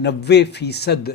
90%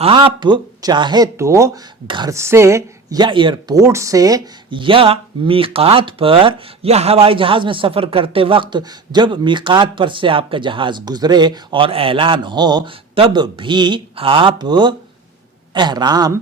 آپ چاہے تو گھر سے یا ایئرپورٹ سے یا میقات پر یا ہوائی جہاز میں سفر کرتے وقت جب میقات پر سے آپ کا جہاز گزرے اور اعلان ہو تب بھی آپ احرام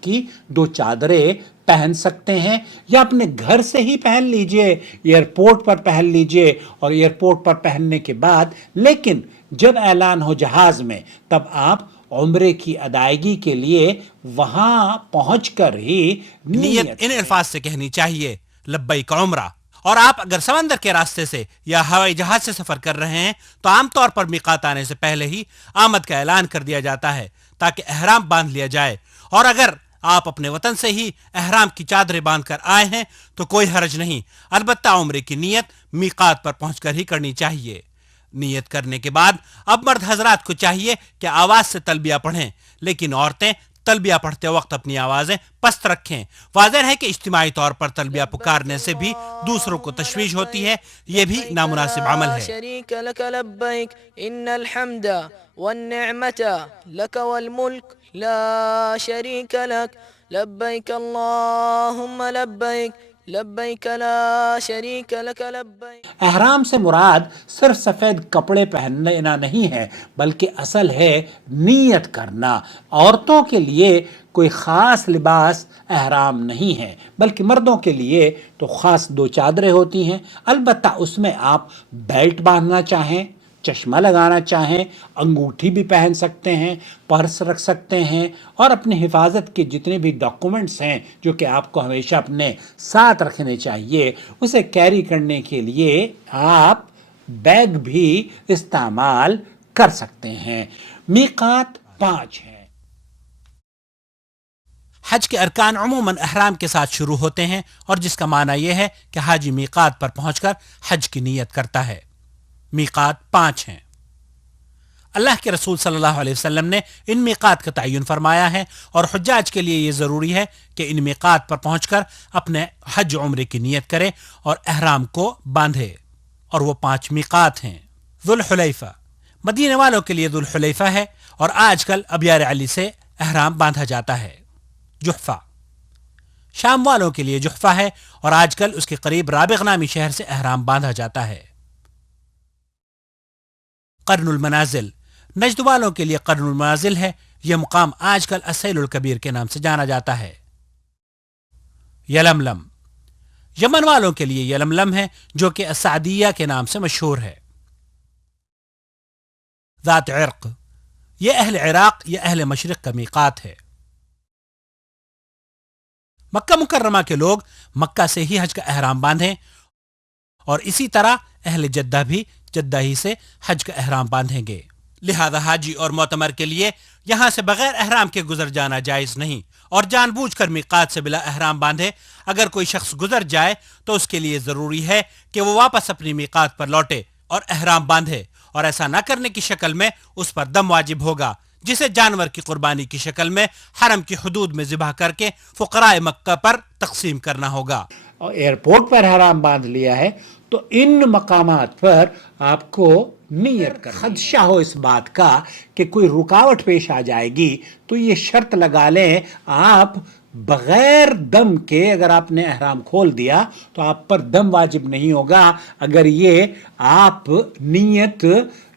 کی 2 چادریں پہن سکتے ہیں، یا اپنے گھر سے ہی پہن لیجئے، ایئرپورٹ پر پہن لیجئے، اور ایئرپورٹ پر پہننے کے بعد لیکن جب اعلان ہو جہاز میں تب آپ عمرے کی ادائیگی کے لیے وہاں پہنچ کر ہی نیت ان الفاظ سے کہنی چاہیے، لبیک عمرہ۔ اور آپ اگر سمندر کے راستے سے یا ہوائی جہاز سے سفر کر رہے ہیں تو عام طور پر میقات آنے سے پہلے ہی آمد کا اعلان کر دیا جاتا ہے تاکہ احرام باندھ لیا جائے، اور اگر آپ اپنے وطن سے ہی احرام کی چادریں باندھ کر آئے ہیں تو کوئی حرج نہیں، البتہ عمرے کی نیت میقات پر پہنچ کر ہی کرنی چاہیے۔ نیت کرنے کے بعد اب مرد حضرات کو چاہیے کہ آواز سے تلبیہ پڑھیں، لیکن عورتیں تلبیہ پڑھتے وقت اپنی آوازیں پست رکھیں۔ واضح ہے کہ اجتماعی طور پر تلبیہ پکارنے سے بھی دوسروں کو تشویش ہوتی ہے، یہ بھی نامناسب عمل ہے۔ شریک لک لبیک ان الحمد والنعمت لک والملک لا شریک لک لبیک اللہم لبیک لبیک لا شریک لک لبیک۔ احرام سے مراد صرف سفید کپڑے پہننا نہیں ہے، بلکہ اصل ہے نیت کرنا۔ عورتوں کے لیے کوئی خاص لباس احرام نہیں ہے، بلکہ مردوں کے لیے تو خاص 2 چادریں ہوتی ہیں، البتہ اس میں آپ بیلٹ باندھنا چاہیں، چشمہ لگانا چاہیں، انگوٹھی بھی پہن سکتے ہیں، پرس رکھ سکتے ہیں، اور اپنی حفاظت کے جتنے بھی ڈاکومنٹس ہیں جو کہ آپ کو ہمیشہ اپنے ساتھ رکھنے چاہیے، اسے کیری کرنے کے لیے آپ بیگ بھی استعمال کر سکتے ہیں۔ میقات 5 ہیں۔ حج کے ارکان عموماً احرام کے ساتھ شروع ہوتے ہیں، اور جس کا معنی یہ ہے کہ حاجی میقات پر پہنچ کر حج کی نیت کرتا ہے۔ میقات 5 ہیں۔ اللہ کے رسول صلی اللہ علیہ وسلم نے ان میقات کا تعین فرمایا ہے، اور حجاج کے لیے یہ ضروری ہے کہ ان میقات پر پہنچ کر اپنے حج عمرے کی نیت کرے اور احرام کو باندھے، اور وہ 5 میقات ہیں۔ ذوالحلیفہ، مدینے والوں کے لیے ذوالحلیفہ ہے، اور آج کل ابیار علی سے احرام باندھا جاتا ہے۔ جحفہ، شام والوں کے لیے جحفہ ہے، اور آج کل اس کے قریب رابغ نامی شہر سے احرام باندھا جاتا ہے۔ قرن المنازل، نجد والوں کے لیے قرن المنازل ہے، یہ مقام آج کل السیل الکبیر کے نام سے جانا جاتا ہے۔ یلملم، یمن والوں کے لیے یلملم ہے، جو کہ السعدیہ کے نام سے مشہور ہے۔ ذات عرق، یہ اہل عراق یا اہل مشرق کا میقات ہے۔ مکہ مکرمہ کے لوگ مکہ سے ہی حج کا احرام باندھیں، اور اسی طرح اہل جدہ بھی جدہ ہی سے حج کا احرام باندھیں گے۔ لہذا حاجی اور معتمر کے لیے یہاں سے بغیر احرام کے گزر جانا جائز نہیں، اور جان بوجھ کر میقات سے بلا احرام باندھے۔ اگر کوئی شخص گزر جائے تو اس کے لیے ضروری ہے کہ وہ واپس اپنی میقات پر لوٹے اور احرام باندھے، اور ایسا نہ کرنے کی شکل میں اس پر دم واجب ہوگا، جسے جانور کی قربانی کی شکل میں حرم کی حدود میں ذبح کر کے فقراء مکہ پر تقسیم کرنا ہوگا۔ اور ایئرپورٹ پر حرام باندھ لیا ہے تو ان مقامات پر آپ کو نیت کر خدشہ ہو اس بات کا کہ کوئی رکاوٹ پیش آ جائے گی تو یہ شرط لگا لیں، آپ بغیر دم کے اگر آپ نے احرام کھول دیا تو آپ پر دم واجب نہیں ہوگا، اگر یہ آپ نیت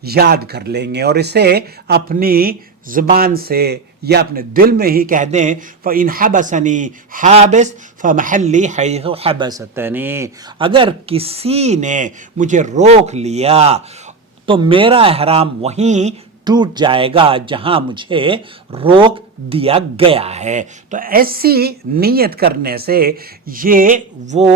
یاد کر لیں گے اور اسے اپنی زبان سے یا اپنے دل میں ہی کہہ دیں فَإِنْ حَبَسَنِي حَابِسْ فَمَحَلِّي حَيْثُ حَبَسَتَنِي، اگر کسی نے مجھے روک لیا تو میرا احرام وہیں ٹوٹ جائے گا جہاں مجھے روک دیا گیا ہے۔ تو ایسی نیت کرنے سے یہ وہ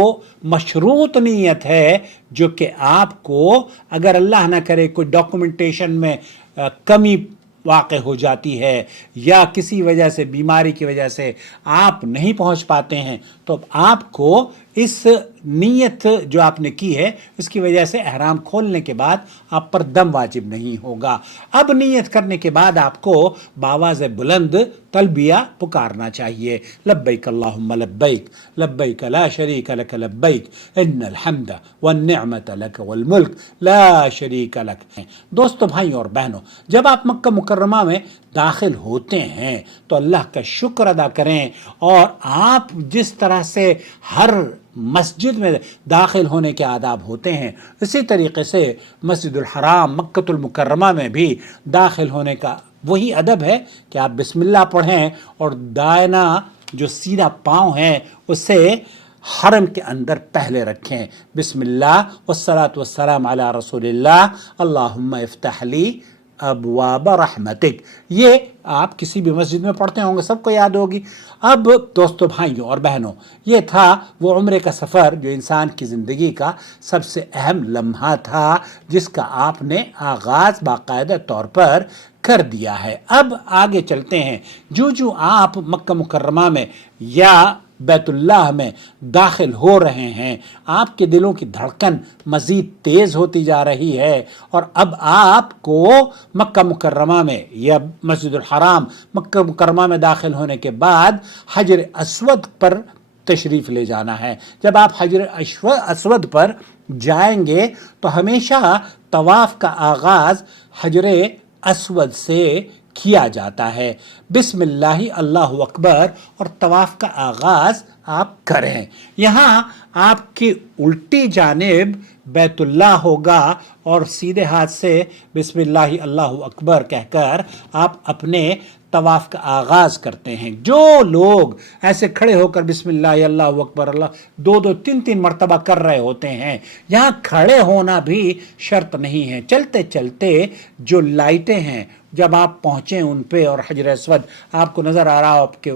مشروط نیت ہے جو کہ آپ کو اگر اللہ نہ کرے کوئی ڈاکومنٹیشن میں کمی واقع ہو جاتی ہے یا کسی وجہ سے بیماری کی وجہ سے آپ نہیں پہنچ پاتے ہیں تو آپ کو اس نیت جو آپ نے کی ہے اس کی وجہ سے احرام کھولنے کے بعد آپ پر دم واجب نہیں ہوگا۔ اب نیت کرنے کے بعد آپ کو بآواز بلند تلبیہ پکارنا چاہیے، لبیک اللہم لبیک لبیک لا شریک لک لبیک ان الحمد والنعمت لک والملک لا شریک لک۔ دوستو، بھائیوں اور بہنوں، جب آپ مکہ مکرمہ مکرمہ میں داخل ہوتے ہیں تو اللہ کا شکر ادا کریں، اور آپ جس طرح سے ہر مسجد میں داخل ہونے کے آداب ہوتے ہیں، اسی طریقے سے مسجد الحرام مکۃ المکرمہ میں بھی داخل ہونے کا وہی ادب ہے کہ آپ بسم اللہ پڑھیں اور دائنا جو سیدھا پاؤں ہے اسے حرم کے اندر پہلے رکھیں، بسم اللہ والصلاۃ والسلام علی رسول اللہ، اللہم افتح لی ابواب رحمتک، یہ آپ کسی بھی مسجد میں پڑھتے ہوں گے، سب کو یاد ہوگی۔ اب دوستو، بھائیوں اور بہنوں، یہ تھا وہ عمرے کا سفر جو انسان کی زندگی کا سب سے اہم لمحہ تھا، جس کا آپ نے آغاز باقاعدہ طور پر کر دیا ہے۔ اب آگے چلتے ہیں، جو آپ مکہ مکرمہ میں یا بیت اللہ میں داخل ہو رہے ہیں، آپ کے دلوں کی دھڑکن مزید تیز ہوتی جا رہی ہے، اور اب آپ کو مکہ مکرمہ میں یا مسجد الحرام مکہ مکرمہ میں داخل ہونے کے بعد حجر اسود پر تشریف لے جانا ہے۔ جب آپ حجر اسود پر جائیں گے تو ہمیشہ طواف کا آغاز حجر اسود سے کیا جاتا ہے، بسم اللہ اللہ اکبر، اور طواف کا آغاز آپ کریں۔ یہاں آپ کی الٹی جانب بیت اللہ ہوگا اور سیدھے ہاتھ سے بسم اللہ اللہ اکبر کہہ کر آپ اپنے طواف کا آغاز کرتے ہیں۔ جو لوگ ایسے کھڑے ہو کر بسم اللہ اللہ اکبر اللہ 2-3 مرتبہ کر رہے ہوتے ہیں، یہاں کھڑے ہونا بھی شرط نہیں ہے، چلتے چلتے جو لائٹیں ہیں جب آپ پہنچیں ان پہ اور حجر اسود آپ کو نظر آ رہا ہو آپ کے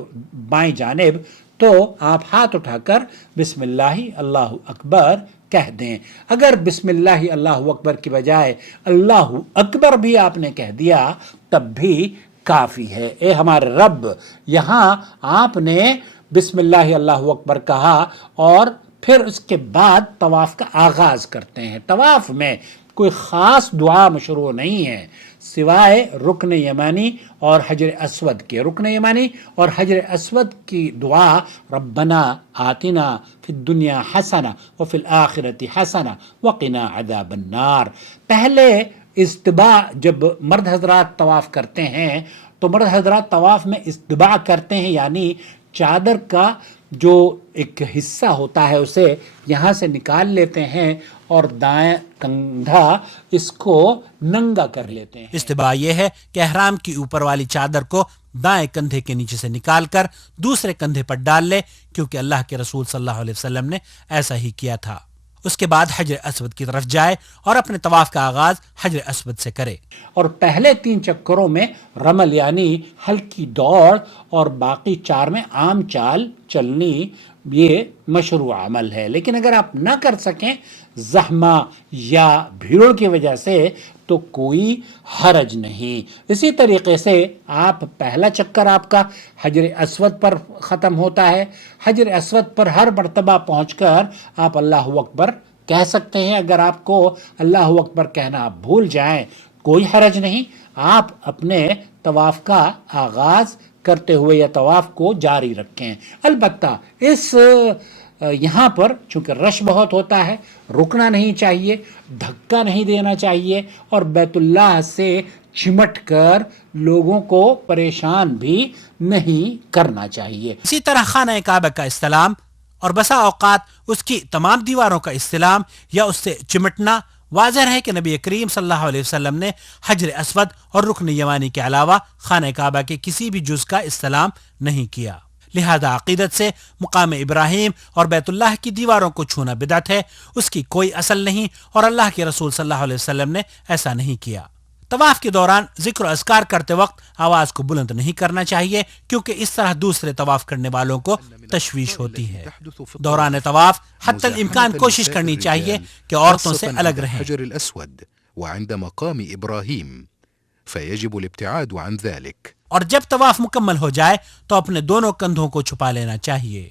بائیں جانب، تو آپ ہاتھ اٹھا کر بسم اللہ اللہ اکبر کہہ دیں۔ اگر بسم اللہ اللہ اکبر کی بجائے اللہ اکبر بھی آپ نے کہہ دیا تب بھی کافی ہے۔ اے ہمارے رب، یہاں آپ نے بسم اللہ اللہ اکبر کہا اور پھر اس کے بعد طواف کا آغاز کرتے ہیں۔ طواف میں کوئی خاص دعا مشروع نہیں ہے سوائے رکن یمانی اور حجر اسود کے۔ رکن یمانی اور حجر اسود کی دعا ربنا آتنا فی الدنیا حسنہ وفی الآخرۃ حسنہ وقنا عذاب النار۔ پہلے استباع جب مرد حضرات طواف کرتے ہیں تو مرد حضرات طواف میں استباع کرتے ہیں، یعنی چادر کا جو ایک حصہ ہوتا ہے اسے یہاں سے نکال لیتے ہیں اور دائیں کندھا اس کو ننگا کر لیتے ہیں۔ استباع یہ ہے کہ احرام کی اوپر والی چادر کو دائیں کندھے کے نیچے سے نکال کر دوسرے کندھے پر ڈال لے، کیونکہ اللہ کے رسول صلی اللہ علیہ وسلم نے ایسا ہی کیا تھا۔ اس کے بعد حجر اسود کی طرف جائے اور اپنے طواف کا آغاز حجر اسود سے کرے، اور پہلے 3 چکروں میں رمل یعنی ہلکی دوڑ اور باقی 4 میں عام چال چلنی یہ مشروع عمل ہے۔ لیکن اگر آپ نہ کر سکیں زحمہ یا بھیڑ کی وجہ سے تو کوئی حرج نہیں۔ اسی طریقے سے آپ پہلا چکر آپ کا حجر اسود پر ختم ہوتا ہے۔ حجر اسود پر ہر مرتبہ پہنچ کر آپ اللہ اکبر کہہ سکتے ہیں۔ اگر آپ کو اللہ اکبر کہنا آپ بھول جائیں کوئی حرج نہیں، آپ اپنے طواف کا آغاز کرتے ہوئے یا طواف کو جاری رکھیں۔ البتہ اس یہاں پر چونکہ رش بہت ہوتا ہے، رکنا نہیں چاہیے، دھکا نہیں دینا چاہیے، اور بیت اللہ سے چمٹ کر لوگوں کو پریشان بھی نہیں کرنا چاہیے۔ اسی طرح خانہ کعبہ کا استلام اور بسا اوقات اس کی تمام دیواروں کا استلام یا اس سے چمٹنا، واضح ہے کہ نبی کریم صلی اللہ علیہ وسلم نے حجر اسود اور رکن یمانی کے علاوہ خانہ کعبہ کے کسی بھی جز کا استلام نہیں کیا، لہذا عقیدت سے مقام ابراہیم اور بیت اللہ کی دیواروں کو چھونا بدعت ہے، اس کی کوئی اصل نہیں، اور اللہ کے رسول صلی اللہ علیہ وسلم نے ایسا نہیں کیا۔ طواف کے دوران ذکر و اذکار کرتے وقت آواز کو بلند نہیں کرنا چاہیے، کیونکہ اس طرح دوسرے طواف کرنے والوں کو تشویش ہوتی ہے۔ دوران طواف حتی الامکان کوشش کرنی چاہیے کہ عورتوں سے الگ رہیں۔ الحجر الأسود وعند مقام إبراهيم فيجب الابتعاد عن ذلك. اور جب طواف مکمل ہو جائے تو اپنے دونوں کندھوں کو چھپا لینا چاہیے۔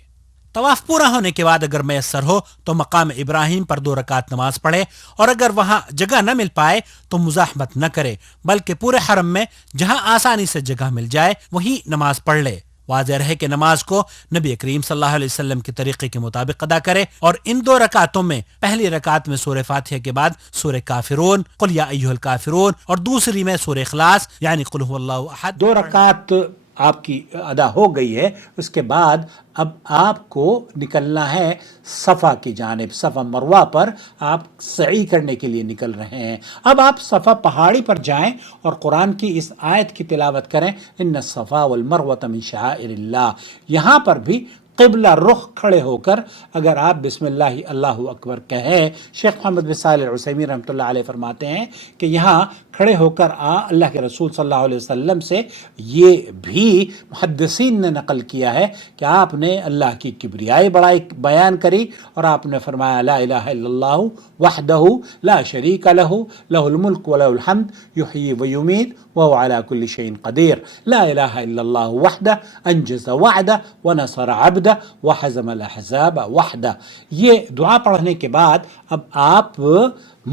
طواف پورا ہونے کے بعد اگر میسر ہو تو مقام ابراہیم پر 2 رکعت نماز پڑھے، اور اگر وہاں جگہ نہ مل پائے تو مزاحمت نہ کرے، بلکہ پورے حرم میں جہاں آسانی سے جگہ مل جائے وہیں نماز پڑھ لے۔ واضح ہے کہ نماز کو نبی کریم صلی اللہ علیہ وسلم کے طریقے کے مطابق ادا کرے اور ان 2 رکعتوں میں پہلی رکعت میں سورہ فاتحہ کے بعد سورہ کافرون قل یا ایھا الکافرون اور دوسری میں سورہ اخلاص یعنی قل ھو اللہ احد 2 رکعت آپ کی ادا ہو گئی ہے. اس کے بعد اب آپ کو نکلنا ہے صفا کی جانب. صفا مروہ پر آپ سعی کرنے کے لیے نکل رہے ہیں. اب آپ صفا پہاڑی پر جائیں اور قرآن کی اس آیت کی تلاوت کریں ان الصفا والمروۃ من شعائر اللہ. یہاں پر بھی قبلہ رخ کھڑے ہو کر اگر آپ بسم اللہ اللہ اکبر کہیں. شیخ محمد بن صالح العثیمین رحمۃ اللہ علیہ فرماتے ہیں کہ یہاں کھڑے ہو کر اللہ کے رسول صلی اللہ علیہ وسلم سے یہ بھی محدثین نے نقل کیا ہے کہ آپ نے اللہ کی کبریائی بڑائی بیان کری اور آپ نے فرمایا لا الہ الا اللہ وحدہ لا شریک لہ لہ الملک ولہ الحمد یحیی ویمیت وهو على كل شيء قدیر. لا الہ الا اللہ وحدہ انجز وعدہ ونصر عبدہ وحزم الاحزاب وحدہ. یہ دعا پڑھنے کے بعد اب آپ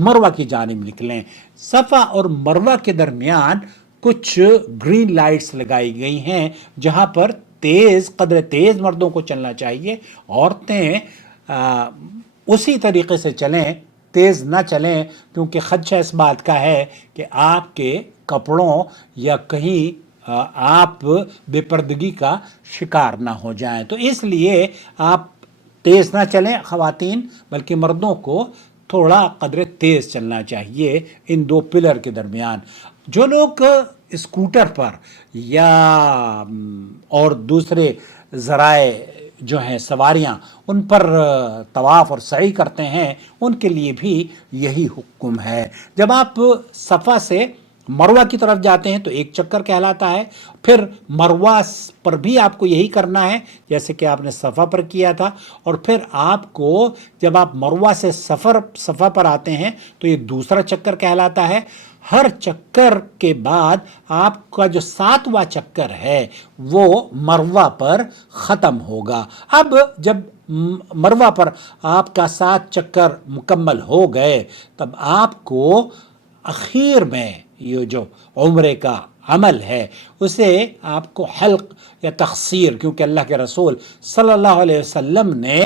مروہ کی جانب نکلیں. صفا اور مروہ کے درمیان کچھ گرین لائٹس لگائی گئی ہیں جہاں پر قدر تیز مردوں کو چلنا چاہیے. عورتیں اسی طریقے سے چلیں، تیز نہ چلیں، کیونکہ خدشہ اس بات کا ہے کہ آپ کے کپڑوں یا کہیں آپ بے پردگی کا شکار نہ ہو جائیں. تو اس لیے آپ تیز نہ چلیں خواتین، بلکہ مردوں کو تھوڑا قدر تیز چلنا چاہیے ان 2 پلر کے درمیان. جو لوگ اسکوٹر پر یا اور دوسرے ذرائع جو ہیں سواریاں ان پر طواف اور سعی کرتے ہیں ان کے لیے بھی یہی حکم ہے. جب آپ صفا سے مروہ کی طرف جاتے ہیں تو 1 چکر کہلاتا ہے. پھر مروہ پر بھی آپ کو یہی کرنا ہے جیسے کہ آپ نے صفا پر کیا تھا. اور پھر آپ کو جب آپ مروہ سے صفا پر آتے ہیں تو یہ دوسرا چکر کہلاتا ہے. ہر چکر کے بعد آپ کا جو 7واں چکر ہے وہ مروہ پر ختم ہوگا. اب جب مروہ پر آپ کا 7 چکر مکمل ہو گئے تب آپ کو اخیر میں یہ جو عمرے کا عمل ہے اسے آپ کو حلق یا تقصیر، کیونکہ اللہ کے رسول صلی اللہ علیہ وسلم نے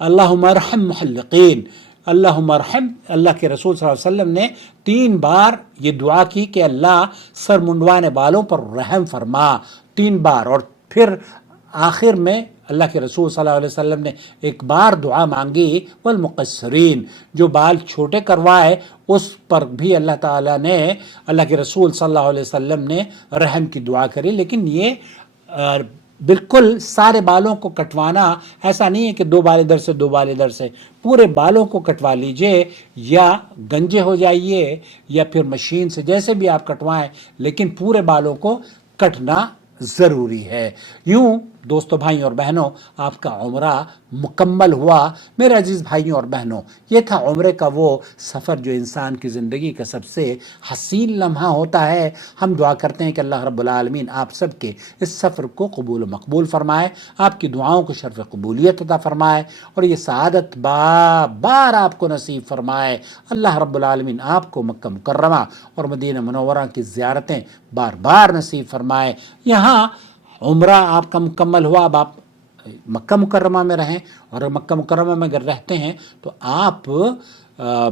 اللہم ارحم محلقین، اللہم ارحم، اللہ کے رسول صلی اللہ علیہ وسلم نے 3 بار یہ دعا کی کہ اللہ سر منڈوانے بالوں پر رحم فرما، 3 بار. اور پھر آخر میں اللہ کے رسول صلی اللہ علیہ وسلم نے 1 بار دعا مانگی والمقصرین، جو بال چھوٹے کروائے اس پر بھی اللہ تعالیٰ نے، اللہ کے رسول صلی اللہ علیہ وسلم نے رحم کی دعا کری. لیکن یہ بالکل سارے بالوں کو کٹوانا ایسا نہیں ہے کہ 2 بال ادھر سے 2 بال ادھر سے، پورے بالوں کو کٹوا لیجئے یا گنجے ہو جائیے یا پھر مشین سے، جیسے بھی آپ کٹوائیں، لیکن پورے بالوں کو کٹنا ضروری ہے. یوں دوستو بھائیوں اور بہنوں آپ کا عمرہ مکمل ہوا. میرے عزیز بھائیوں اور بہنوں، یہ تھا عمرے کا وہ سفر جو انسان کی زندگی کا سب سے حسین لمحہ ہوتا ہے. ہم دعا کرتے ہیں کہ اللہ رب العالمین آپ سب کے اس سفر کو قبول و مقبول فرمائے، آپ کی دعاؤں کو شرف قبولیت عطا فرمائے اور یہ سعادت بار آپ کو نصیب فرمائے. اللہ رب العالمین آپ کو مکہ مکرمہ اور مدینہ منورہ کی زیارتیں بار بار نصیب فرمائے. یہاں عمرہ آپ کا مکمل ہوا، اب آپ مکہ مکرمہ میں رہیں، اور مکہ مکرمہ میں اگر رہتے ہیں تو آپ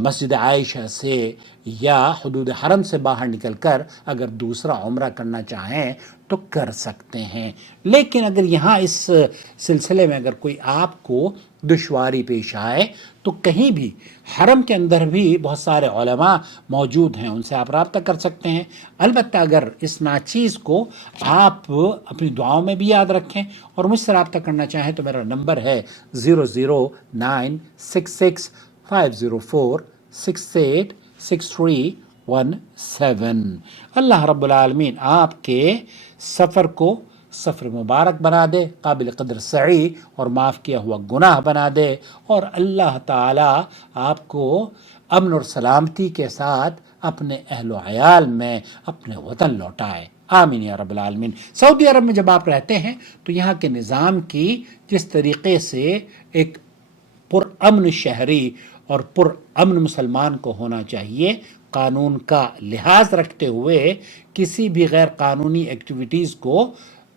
مسجد عائشہ سے یا حدود حرم سے باہر نکل کر اگر دوسرا عمرہ کرنا چاہیں تو کر سکتے ہیں. لیکن اگر یہاں اس سلسلے میں اگر کوئی آپ کو دشواری پیش آئے تو کہیں بھی حرم کے اندر بھی بہت سارے علماء موجود ہیں، ان سے آپ رابطہ کر سکتے ہیں. البتہ اگر اس ناچیز کو آپ اپنی دعاؤں میں بھی یاد رکھیں اور مجھ سے رابطہ کرنا چاہیں تو میرا نمبر ہے 0096650486317. اللہ رب العالمین آپ کے سفر کو سفر مبارک بنا دے، قابل قدر سعی اور معاف کیا ہوا گناہ بنا دے، اور اللہ تعالیٰ آپ کو امن اور سلامتی کے ساتھ اپنے اہل و عیال میں اپنے وطن لوٹائے. آمین یا رب العالمین. سعودی عرب میں جب آپ رہتے ہیں تو یہاں کے نظام کی جس طریقے سے ایک پرامن شہری اور پرامن مسلمان کو ہونا چاہیے، قانون کا لحاظ رکھتے ہوئے کسی بھی غیر قانونی ایکٹیویٹیز کو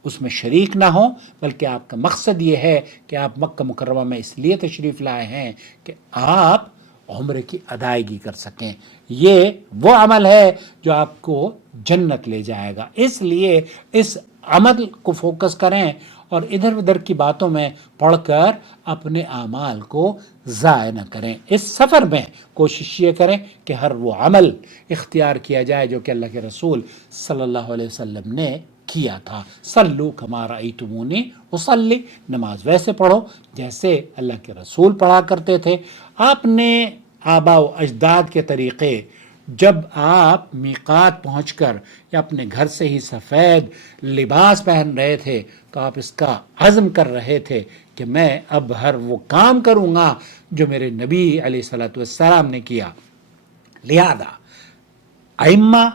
اس میں شریک نہ ہوں، بلکہ آپ کا مقصد یہ ہے کہ آپ مکہ مکرمہ میں اس لیے تشریف لائے ہیں کہ آپ عمرے کی ادائیگی کر سکیں۔ یہ وہ عمل ہے جو آپ کو جنت لے جائے گا، اس لیے اس عمل کو فوکس کریں اور ادھر ادھر کی باتوں میں پڑھ کر اپنے اعمال کو ضائع نہ کریں۔ اس سفر میں کوشش یہ کریں کہ ہر وہ عمل اختیار کیا جائے جو کہ اللہ کے رسول صلی اللہ علیہ وسلم نے کیا تھا۔ صلو کما رأیتمونی اصلی، نماز ویسے پڑھو جیسے اللہ کے رسول پڑھا کرتے تھے۔ آپ نے آباء و اجداد کے طریقے، جب آپ میقات پہنچ کر یا اپنے گھر سے ہی سفید لباس پہن رہے تھے تو آپ اس کا عزم کر رہے تھے کہ میں اب ہر وہ کام کروں گا جو میرے نبی علیہ الصلوۃ والسلام نے کیا۔ لہذا ائمہ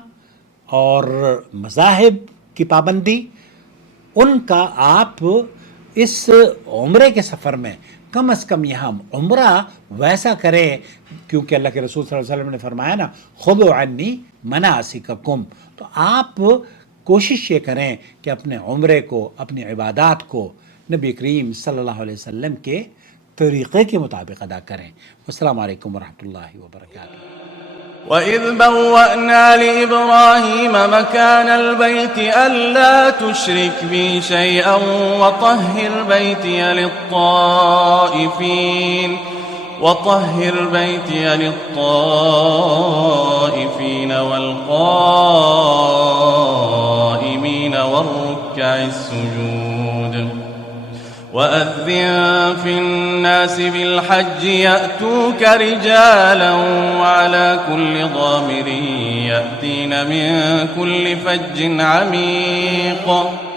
اور مذاہب کی پابندی، ان کا آپ اس عمرے کے سفر میں کم از کم یہاں عمرہ ویسا کریں، کیونکہ اللہ کے رسول صلی اللہ علیہ وسلم نے فرمایا نا خذوا عنی مناسککم، تو آپ کوشش یہ کریں کہ اپنے عمرے کو، اپنی عبادات کو نبی کریم صلی اللہ علیہ وسلم کے طریقے کے مطابق ادا کریں۔ السلام علیکم ورحمۃ اللہ وبرکاتہ۔ وَإِذْ بَوَّأْنَا لِإِبْرَاهِيمَ مَكَانَ الْبَيْتِ أَلَّا تُشْرِكْ بِي شَيْئًا وَطَهِّرْ بَيْتِيَ لِلطَّائِفِينَ وَالْقَائِمِينَ وَالرُّكَّعِ السُّجُودِ وَأَذِّن فِي النَّاسِ بِالْحَجِّ يَأْتُوكَ رِجَالًا وَعَلَى كُلِّ ضَامِرٍ يَأْتِينَ مِن كُلِّ فَجٍّ عَمِيقٍ